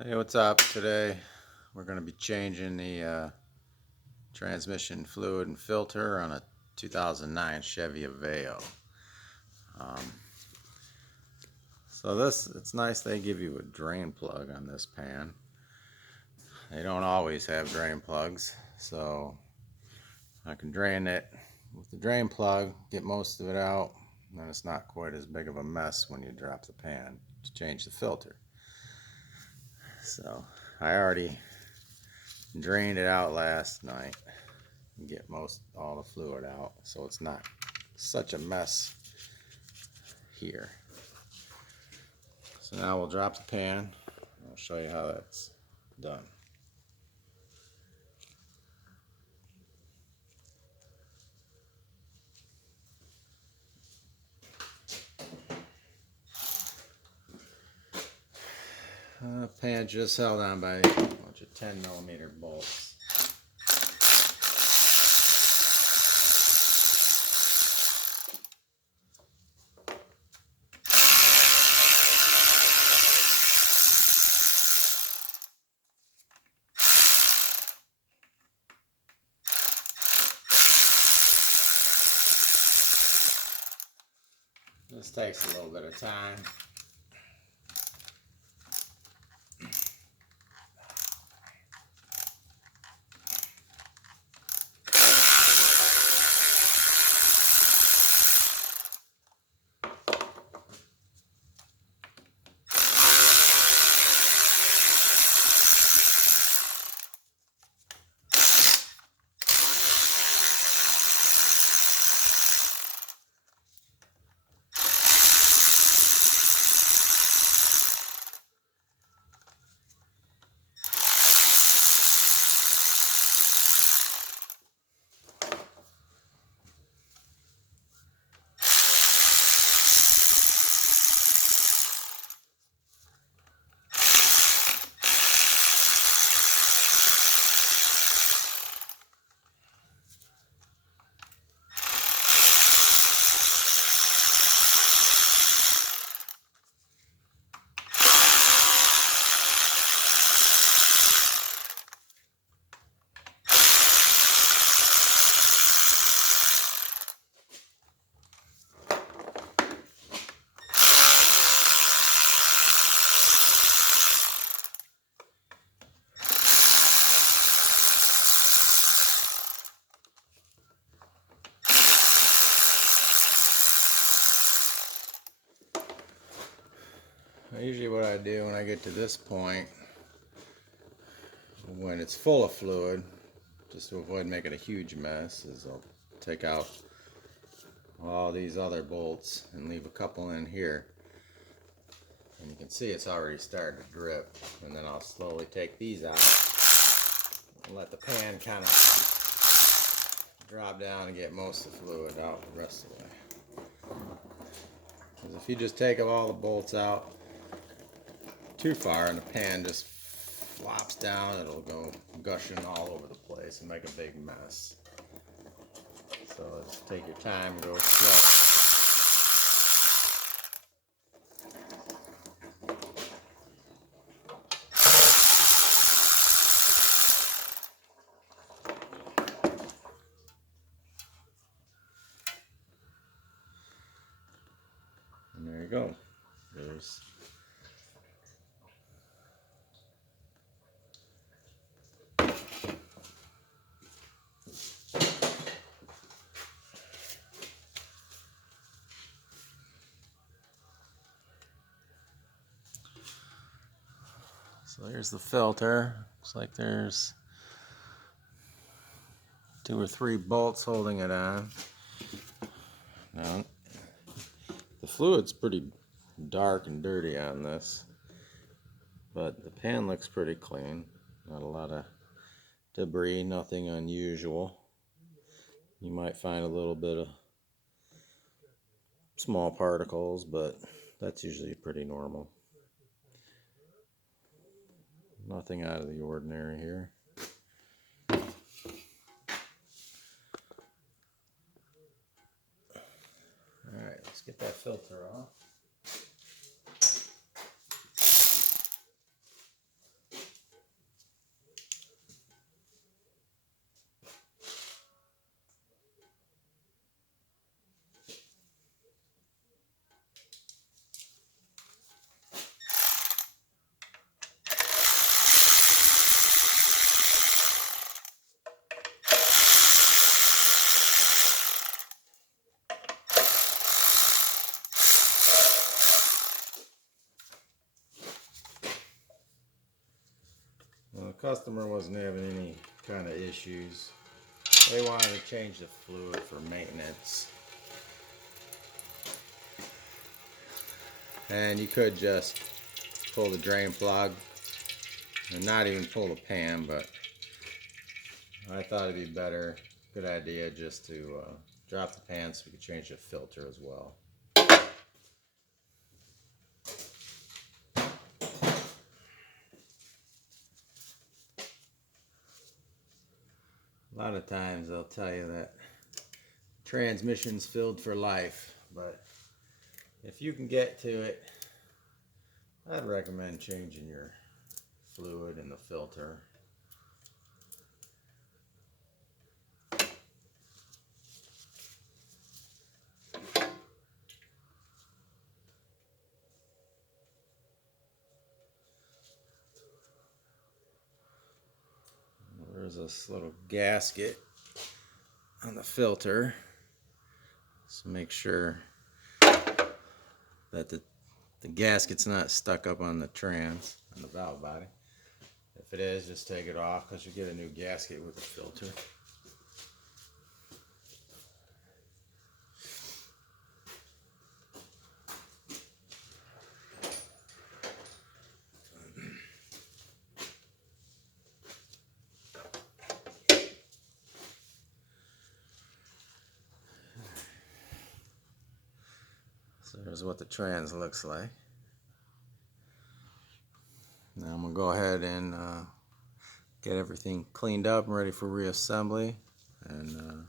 Hey, what's up? Today we're going to be changing the transmission fluid and filter on a 2009 Chevy Aveo. Um, it's nice they give you a drain plug on this pan. They don't always have drain plugs, so I can drain it with the drain plug, get most of it out, and then it's not quite as big of a mess when you drop the pan to change the filter. So I already drained it out last night. Get all the fluid out, so it's not such a mess here. So now we'll drop the pan. I'll show you how that's done. Pan just held on by a bunch of 10mm bolts. This takes a little bit of time. Usually what I do when I get to this point, when it's full of fluid, just to avoid making a huge mess, is I'll take out all these other bolts and leave a couple in here. And you can see it's already starting to drip. And then I'll slowly take these out and let the pan kind of drop down and get most of the fluid out the rest of the way. Because if you just take all the bolts out too far and the pan just flops down, it'll go gushing all over the place and make a big mess. So let's take your time and go slow. And there you go. There's So here's the filter. Looks like there's 2 or 3 bolts holding it on. Now, the fluid's pretty dark and dirty on this, but the pan looks pretty clean. Not a lot of debris, nothing unusual. You might find a little bit of small particles, but that's usually pretty normal. Nothing out of the ordinary here. Alright, let's get that filter off. customer wasn't having any kind of issues. They wanted to change the fluid for maintenance. And you could just pull the drain plug and not even pull the pan, but I thought it'd be better, good idea, just to drop the pan so we could change the filter as well. A lot of times they'll tell you that transmission's filled for life, but if you can get to it, I'd recommend changing your fluid in the filter. There's this little gasket on the filter, so make sure that the gasket's not stuck up on the trans, on the valve body. If it is, just take it off, because you get a new gasket with the filter. So there's what the trans looks like. Now I'm going to go ahead and get everything cleaned up and ready for reassembly, and